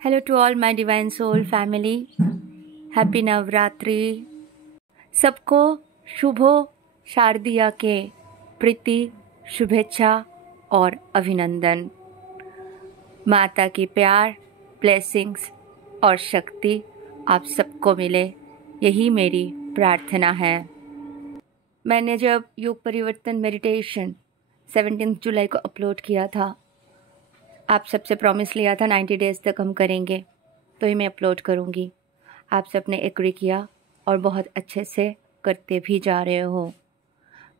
Hello to all my Divine Soul family. Happy Navratri. सबको शुभो शारदिया के प्रीति, शुभेच्छा और अभिनंदन। माता की प्यार, ब्लेसिंग्स और शक्ति आप सबको मिले, यही मेरी प्रार्थना है। मैंने जब योग परिवर्तन मेडिटेशन 17 जुलाई को अपलोड किया था, आप सबसे प्रॉमिस लिया था 90 डेज़ तक हम करेंगे, तो ही मैं अपलोड करूँगी। आप सब ने एग्री किया और बहुत अच्छे से करते भी जा रहे हो।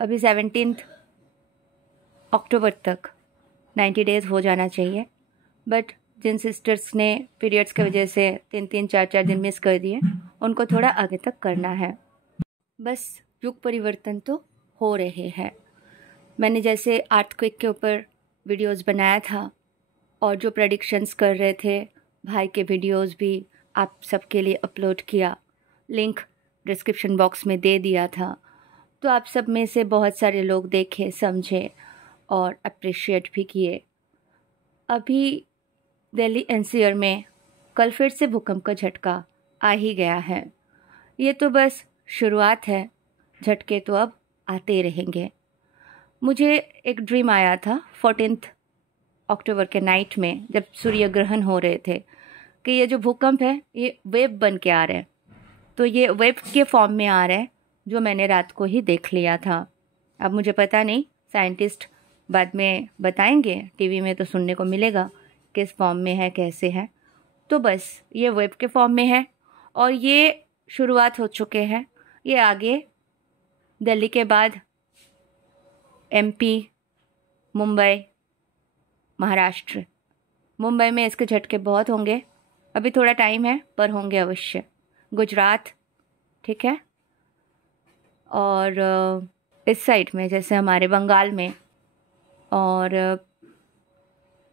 अभी 17 अक्टूबर तक 90 डेज़ हो जाना चाहिए, बट जिन सिस्टर्स ने पीरियड्स की वजह से 3-3, 4-4 दिन मिस कर दिए, उनको थोड़ा आगे तक करना है। बस युग परिवर्तन तो हो रहे हैं। मैंने जैसे अर्थक्वेक के ऊपर वीडियोस बनाया था और जो प्रेडिक्शंस कर रहे थे, भाई के वीडियोस भी आप सबके लिए अपलोड किया, लिंक डिस्क्रिप्शन बॉक्स में दे दिया था। तो आप सब में से बहुत सारे लोग देखे, समझे और अप्रिशिएट भी किए। अभी दिल्ली एनसीआर में कल फिर से भूकंप का झटका आ ही गया है। ये तो बस शुरुआत है, झटके तो अब आते रहेंगे। मुझे एक ड्रीम आया था 14 अक्टूबर के नाइट में, जब सूर्य ग्रहण हो रहे थे, कि ये जो भूकंप है ये वेव बन के आ रहा है। तो ये वेव के फॉर्म में आ रहा है, जो मैंने रात को ही देख लिया था। अब मुझे पता नहीं, साइंटिस्ट बाद में बताएंगे, टीवी में तो सुनने को मिलेगा किस फॉर्म में है, कैसे है। तो बस ये वेव के फॉर्म में है और ये शुरुआत हो चुके हैं। ये आगे दिल्ली के बाद एमपी, मुंबई, महाराष्ट्र, मुंबई में इसके झटके बहुत होंगे। अभी थोड़ा टाइम है पर होंगे अवश्य। गुजरात, ठीक है, और इस साइड में जैसे हमारे बंगाल में और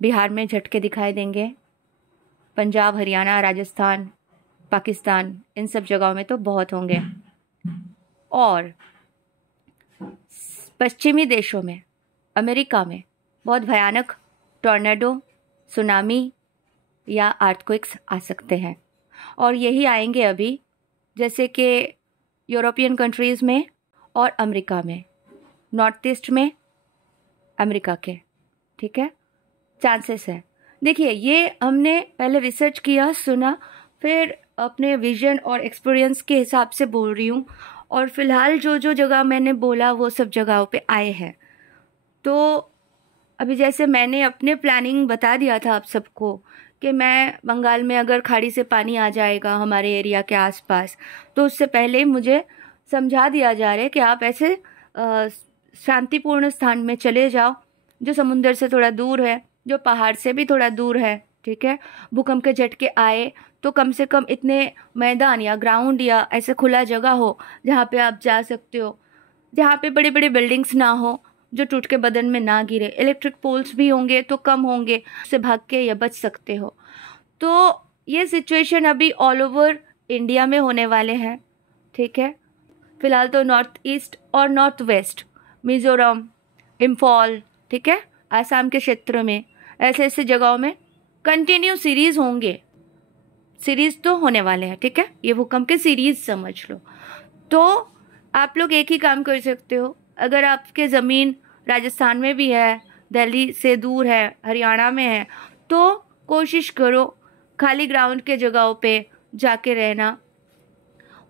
बिहार में झटके दिखाई देंगे। पंजाब, हरियाणा, राजस्थान, पाकिस्तान, इन सब जगहों में तो बहुत होंगे। और पश्चिमी देशों में, अमेरिका में बहुत भयानक टॉर्नेडो, सुनामी या अर्थक्वेक्स आ सकते हैं। और यही आएंगे अभी, जैसे कि यूरोपियन कंट्रीज़ में और अमेरिका में, नॉर्थ ईस्ट में अमेरिका के, ठीक है, चांसेस है। देखिए, ये हमने पहले रिसर्च किया, सुना, फिर अपने विजन और एक्सपीरियंस के हिसाब से बोल रही हूँ। और फिलहाल जो जो जगह मैंने बोला वो सब जगहों पे आए हैं। तो अभी जैसे मैंने अपने प्लानिंग बता दिया था आप सबको कि मैं बंगाल में अगर खाड़ी से पानी आ जाएगा हमारे एरिया के आसपास, तो उससे पहले ही मुझे समझा दिया जा रहा है कि आप ऐसे शांतिपूर्ण स्थान में चले जाओ, जो समुंदर से थोड़ा दूर है, जो पहाड़ से भी थोड़ा दूर है, ठीक है। भूकंप के झटके आए तो कम से कम इतने मैदान या ग्राउंड या ऐसे खुला जगह हो जहाँ पे आप जा सकते हो, जहाँ पे बड़े बड़े बिल्डिंग्स ना हो, जो टूट के बदन में ना गिरे। इलेक्ट्रिक पोल्स भी होंगे तो कम होंगे, उससे भाग के या बच सकते हो। तो ये सिचुएशन अभी ऑल ओवर इंडिया में होने वाले हैं, ठीक है। फिलहाल तो नॉर्थ ईस्ट और नॉर्थ वेस्ट, मिजोरम, इम्फॉल, ठीक है, आसाम के क्षेत्र में, ऐसे ऐसे जगहों में कंटिन्यू सीरीज होंगे। सीरीज तो होने वाले हैं, ठीक है, ये भूकंप के सीरीज समझ लो। तो आप लोग एक ही काम कर सकते हो, अगर आपके ज़मीन राजस्थान में भी है, दिल्ली से दूर है, हरियाणा में है, तो कोशिश करो खाली ग्राउंड के जगहों पे जाके रहना।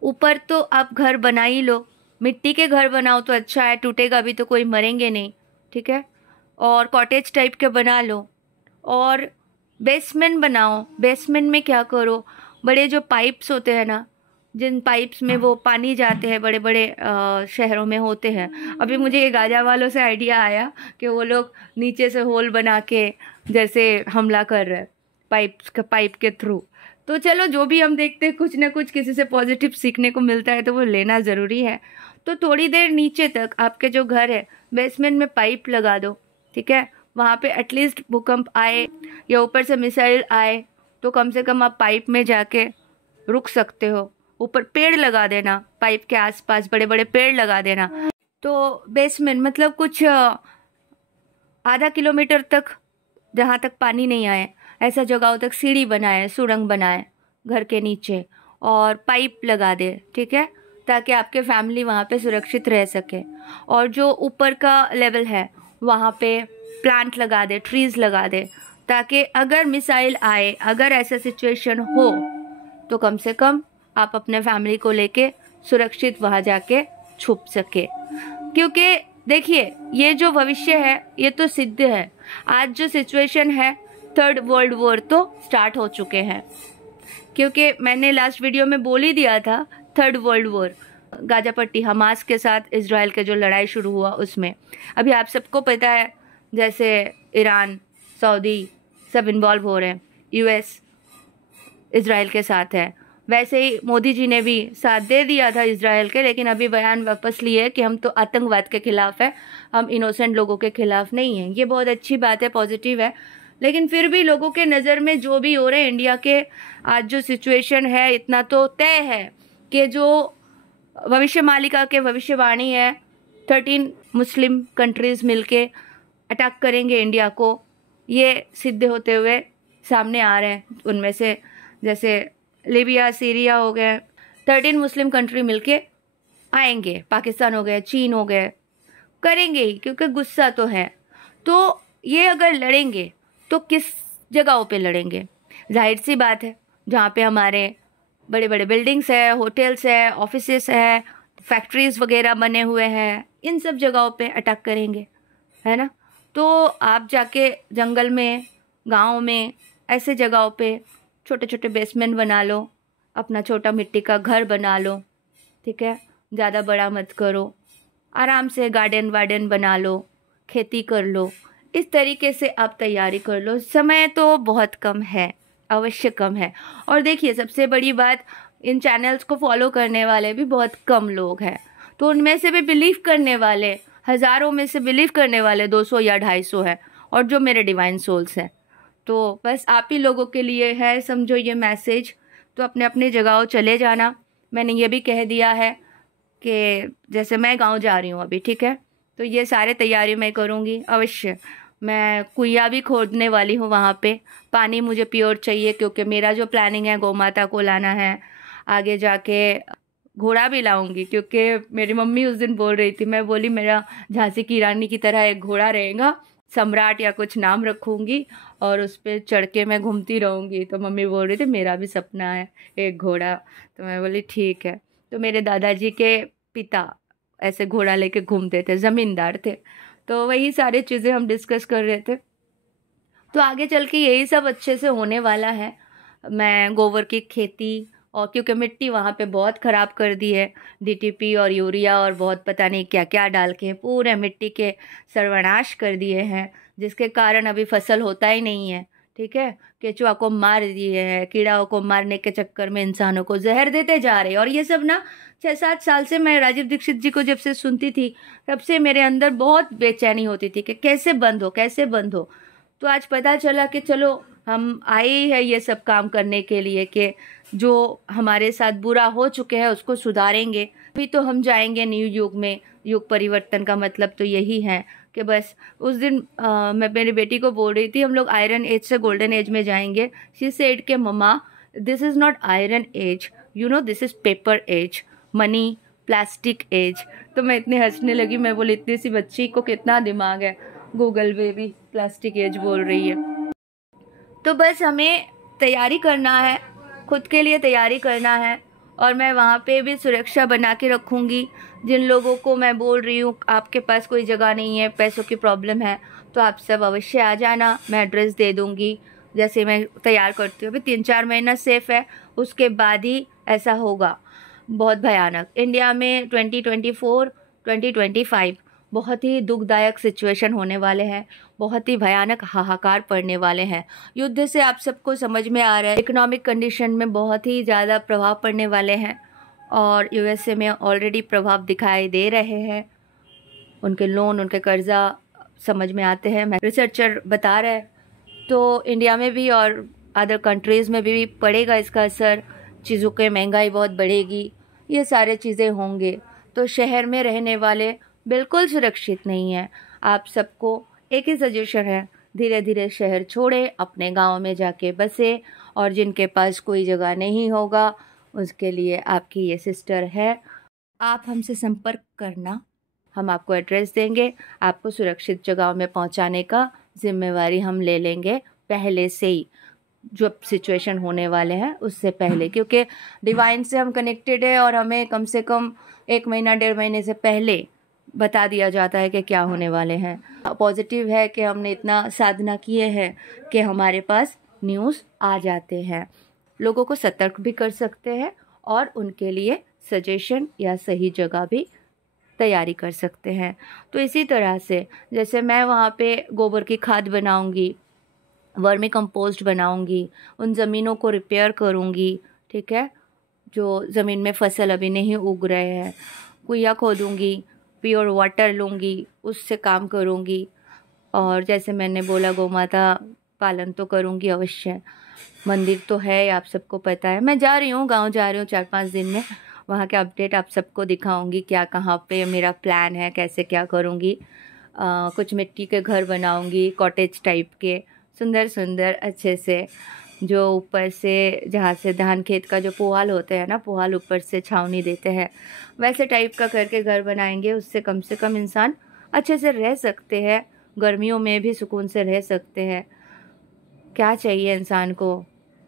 ऊपर तो आप घर बना ही लो, मिट्टी के घर बनाओ तो अच्छा है, टूटेगा भी तो कोई मरेंगे नहीं, ठीक है। और कॉटेज टाइप के बना लो। और बेसमेंट बनाओ। बेसमेंट में क्या करो, बड़े जो पाइप्स होते हैं ना, जिन पाइप्स में वो पानी जाते हैं, बड़े बड़े शहरों में होते हैं। अभी मुझे ये गाजा वालों से आइडिया आया कि वो लोग नीचे से होल बना के जैसे हमला कर रहे हैं पाइप के थ्रू। तो चलो, जो भी हम देखते हैं, कुछ ना कुछ किसी से पॉजिटिव सीखने को मिलता है, तो वो लेना ज़रूरी है। तो थोड़ी देर नीचे तक आपके जो घर है, बेसमेंट में पाइप लगा दो, ठीक है। वहाँ पे एटलीस्ट भूकंप आए या ऊपर से मिसाइल आए तो कम से कम आप पाइप में जाके रुक सकते हो। ऊपर पेड़ लगा देना, पाइप के आसपास बड़े बड़े पेड़ लगा देना। तो बेसमेंट मतलब कुछ आधा किलोमीटर तक, जहाँ तक पानी नहीं आए, ऐसा जगहों तक सीढ़ी बनाए, सुरंग बनाए घर के नीचे और पाइप लगा दे, ठीक है, ताकि आपके फैमिली वहाँ पे सुरक्षित रह सके। और जो ऊपर का लेवल है वहाँ पे प्लांट लगा दे, ट्रीज़ लगा दे, ताकि अगर मिसाइल आए, अगर ऐसा सिचुएशन हो तो कम से कम आप अपने फैमिली को लेके सुरक्षित वहाँ जाके छुप सके। क्योंकि देखिए, ये जो भविष्य है ये तो सिद्ध है। आज जो सिचुएशन है, थर्ड वर्ल्ड वॉर तो स्टार्ट हो चुके हैं। क्योंकि मैंने लास्ट वीडियो में बोल ही दिया था, थर्ड वर्ल्ड वॉर, गाजा पट्टी हमास के साथ इजराइल के जो लड़ाई शुरू हुआ उसमें अभी आप सबको पता है, जैसे ईरान, सऊदी सब इन्वॉल्व हो रहे हैं, यूएस इजराइल के साथ है। वैसे ही मोदी जी ने भी साथ दे दिया था इजराइल के, लेकिन अभी बयान वापस लिए कि हम तो आतंकवाद के खिलाफ है, हम इनोसेंट लोगों के खिलाफ नहीं हैं। ये बहुत अच्छी बात है, पॉजिटिव है। लेकिन फिर भी लोगों के नज़र में जो भी हो रहे हैं, इंडिया के आज जो सिचुएशन है, इतना तो तय है कि जो भविष्य मालिका के भविष्यवाणी है, 13 मुस्लिम कंट्रीज़ मिलके अटैक करेंगे इंडिया को, ये सिद्ध होते हुए सामने आ रहे हैं। उनमें से जैसे लीबिया, सीरिया हो गए, 13 मुस्लिम कंट्री मिलके आएंगे, पाकिस्तान हो गए, चीन हो गए, करेंगे ही, क्योंकि गुस्सा तो है। तो ये अगर लड़ेंगे तो किस जगहों पे लड़ेंगे? जाहिर सी बात है, जहाँ पे हमारे बड़े बड़े बिल्डिंग्स है, होटल्स है, ऑफिसेस है, फैक्ट्रीज वगैरह बने हुए हैं, इन सब जगहों पे अटैक करेंगे, है ना। तो आप जाके जंगल में, गाँव में, ऐसे जगहों पे छोटे छोटे बेसमेंट बना लो, अपना छोटा मिट्टी का घर बना लो, ठीक है, ज़्यादा बड़ा मत करो, आराम से गार्डन वार्डन बना लो, खेती कर लो। इस तरीके से आप तैयारी कर लो। समय तो बहुत कम है, अवश्य कम है। और देखिए, सबसे बड़ी बात, इन चैनल्स को फॉलो करने वाले भी बहुत कम लोग हैं, तो उनमें से भी बिलीव करने वाले, हज़ारों में से बिलीव करने वाले 200 या 250 है, और जो मेरे डिवाइन सोल्स हैं। तो बस आप ही लोगों के लिए है, समझो ये मैसेज। तो अपने अपने जगहों चले जाना। मैंने ये भी कह दिया है कि जैसे मैं गांव जा रही हूँ अभी, ठीक है, तो ये सारे तैयारी मैं करूँगी अवश्य। मैं कुइया भी खोदने वाली हूँ वहाँ पे। पानी मुझे प्योर चाहिए, क्योंकि मेरा जो प्लानिंग है, गौ माता को लाना है, आगे जाके घोड़ा भी लाऊंगी। क्योंकि मेरी मम्मी उस दिन बोल रही थी, मैं बोली मेरा झांसी की रानी की तरह एक घोड़ा रहेगा, सम्राट या कुछ नाम रखूंगी, और उस पर चढ़ के मैं घूमती रहूंगी। तो मम्मी बोल रही थी मेरा भी सपना है एक घोड़ा। तो मैं बोली ठीक है। तो मेरे दादाजी के पिता ऐसे घोड़ा लेके घूमते थे, ज़मींदार थे। तो वही सारी चीज़ें हम डिस्कस कर रहे थे। तो आगे चल के यही सब अच्छे से होने वाला है। मैं गोबर की खेती, और क्योंकि मिट्टी वहाँ पे बहुत ख़राब कर दी है, डीटीपी और यूरिया और बहुत पता नहीं क्या क्या डाल के पूरे मिट्टी के सर्वनाश कर दिए हैं, जिसके कारण अभी फसल होता ही नहीं है, ठीक है। केचुआ को मार दिए हैं, कीड़ाओं को मारने के चक्कर में इंसानों को जहर देते जा रहे हैं। और ये सब ना 6-7 साल से मैं राजीव दीक्षित जी को जब से सुनती थी, तब से मेरे अंदर बहुत बेचैनी होती थी कि कैसे बंद हो, कैसे बंद हो। तो आज पता चला कि चलो हम आए हैं ये सब काम करने के लिए, कि जो हमारे साथ बुरा हो चुके हैं उसको सुधारेंगे, अभी तो हम जाएंगे न्यू युग में। युग परिवर्तन का मतलब तो यही है कि बस उस दिन मैं मेरी बेटी को बोल रही थी, हम लोग आयरन एज से गोल्डन एज में जाएंगे। शी सेड के mamma, this is not iron age, you know, this is paper age, money plastic age. तो मैं इतनी हंसने लगी। मैं बोली इतनी सी बच्ची को कितना दिमाग है, गूगल पे भी प्लास्टिक एज बोल रही है। तो बस हमें तैयारी करना है, खुद के लिए तैयारी करना है। और मैं वहाँ पे भी सुरक्षा बना के रखूँगी। जिन लोगों को मैं बोल रही हूँ आपके पास कोई जगह नहीं है, पैसों की प्रॉब्लम है, तो आप सब अवश्य आ जाना, मैं एड्रेस दे दूँगी। जैसे मैं तैयार करती हूँ, अभी 3-4 महीना सेफ़ है, उसके बाद ही ऐसा होगा बहुत भयानक। इंडिया में 2024, 2025 बहुत ही दुखदायक सिचुएशन होने वाले हैं, बहुत ही भयानक हाहाकार पड़ने वाले हैं। युद्ध से आप सबको समझ में आ रहा है, इकोनॉमिक कंडीशन में बहुत ही ज़्यादा प्रभाव पड़ने वाले हैं, और यूएसए में ऑलरेडी प्रभाव दिखाई दे रहे हैं। उनके लोन, उनके कर्जा समझ में आते हैं, रिसर्चर बता रहे हैं। तो इंडिया में भी और अदर कंट्रीज़ में भी पड़ेगा इसका असर। चीज़ों की महंगाई बहुत बढ़ेगी, ये सारे चीज़ें होंगे। तो शहर में रहने वाले बिल्कुल सुरक्षित नहीं है। आप सबको एक ही सजेशन है, धीरे धीरे शहर छोड़े, अपने गांव में जाके बसे, और जिनके पास कोई जगह नहीं होगा उसके लिए आपकी ये सिस्टर है। आप हमसे संपर्क करना, हम आपको एड्रेस देंगे, आपको सुरक्षित जगह में पहुंचाने का जिम्मेवारी हम ले लेंगे पहले से ही, जो सिचुएशन होने वाले हैं उससे पहले, क्योंकि डिवाइन से हम कनेक्टेड है और हमें कम से कम 1 महीना 1.5 महीने से पहले बता दिया जाता है कि क्या होने वाले हैं। पॉजिटिव है कि हमने इतना साधना किए हैं कि हमारे पास न्यूज़ आ जाते हैं, लोगों को सतर्क भी कर सकते हैं और उनके लिए सजेशन या सही जगह भी तैयारी कर सकते हैं। तो इसी तरह से जैसे मैं वहाँ पे गोबर की खाद बनाऊंगी, वर्मी कंपोस्ट बनाऊंगी, उन ज़मीनों को रिपेयर करूंगी, ठीक है, जो ज़मीन में फसल अभी नहीं उग रहे हैं, कुइया खोदूंगी, प्योर वाटर लूँगी, उससे काम करूंगी। और जैसे मैंने बोला गौ माता पालन तो करूंगी अवश्य। मंदिर तो है, आप सबको पता है। मैं जा रही हूँ, गांव जा रही हूँ 4-5 दिन में, वहाँ के अपडेट आप सबको दिखाऊंगी, क्या कहाँ पे मेरा प्लान है, कैसे क्या करूँगी। कुछ मिट्टी के घर बनाऊंगी, कॉटेज टाइप के, सुंदर सुंदर अच्छे से, जो ऊपर से, जहाँ से धान खेत का जो पुआल होते हैं ना, पुआल ऊपर से छावनी देते हैं, वैसे टाइप का करके घर बनाएंगे। उससे कम से कम इंसान अच्छे से रह सकते हैं, गर्मियों में भी सुकून से रह सकते हैं। क्या चाहिए इंसान को,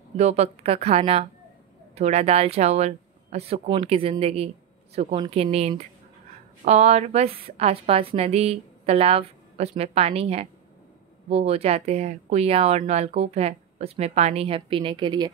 2 वक्त का खाना, थोड़ा दाल चावल और सुकून की ज़िंदगी, सुकून की नींद, और बस आसपास नदी तालाब, उसमें पानी है, वो हो जाते हैं, कुइया और नलकूप है, उसमें पानी है पीने के लिए।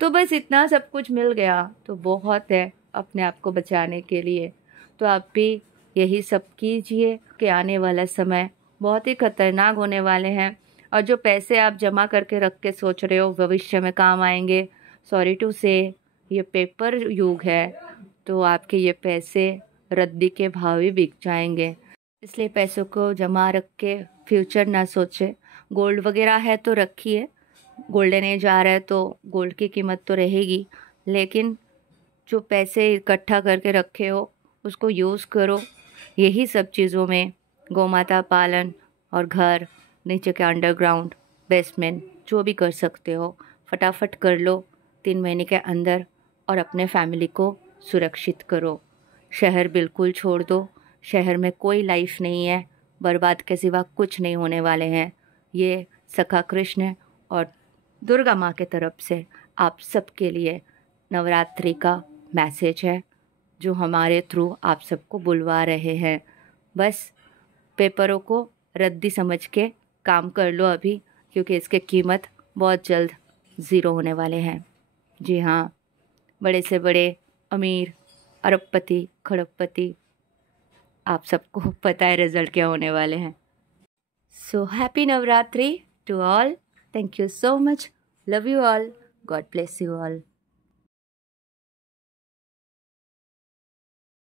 तो बस इतना सब कुछ मिल गया तो बहुत है अपने आप को बचाने के लिए। तो आप भी यही सब कीजिए कि आने वाला समय बहुत ही खतरनाक होने वाले हैं, और जो पैसे आप जमा करके रख के सोच रहे हो भविष्य में काम आएंगे, सॉरी टू से ये पेपर युग है, तो आपके ये पैसे रद्दी के भाव ही बिक जाएंगे। इसलिए पैसों को जमा रख के फ्यूचर ना सोचे। गोल्ड वगैरह है तो रखिए, गोल्डन एज आ रहा है तो गोल्ड की कीमत तो रहेगी, लेकिन जो पैसे इकट्ठा करके रखे हो उसको यूज़ करो। यही सब चीज़ों में गौ माता पालन और घर, नीचे के अंडरग्राउंड, बेसमेंट, जो भी कर सकते हो फटाफट कर लो 3 महीने के अंदर, और अपने फैमिली को सुरक्षित करो। शहर बिल्कुल छोड़ दो, शहर में कोई लाइफ नहीं है, बर्बाद के सिवा कुछ नहीं होने वाले हैं। ये सखा कृष्ण और दुर्गा माँ के तरफ से आप सबके लिए नवरात्रि का मैसेज है, जो हमारे थ्रू आप सबको बुलवा रहे हैं। बस पेपरों को रद्दी समझ के काम कर लो अभी, क्योंकि इसके कीमत बहुत जल्द ज़ीरो होने वाले हैं। जी हाँ, बड़े से बड़े अमीर, अरबपति, खड़गपति, आप सबको पता है रिजल्ट क्या होने वाले हैं। So happy Navratri to all, thank you so much, love you all, God bless you all.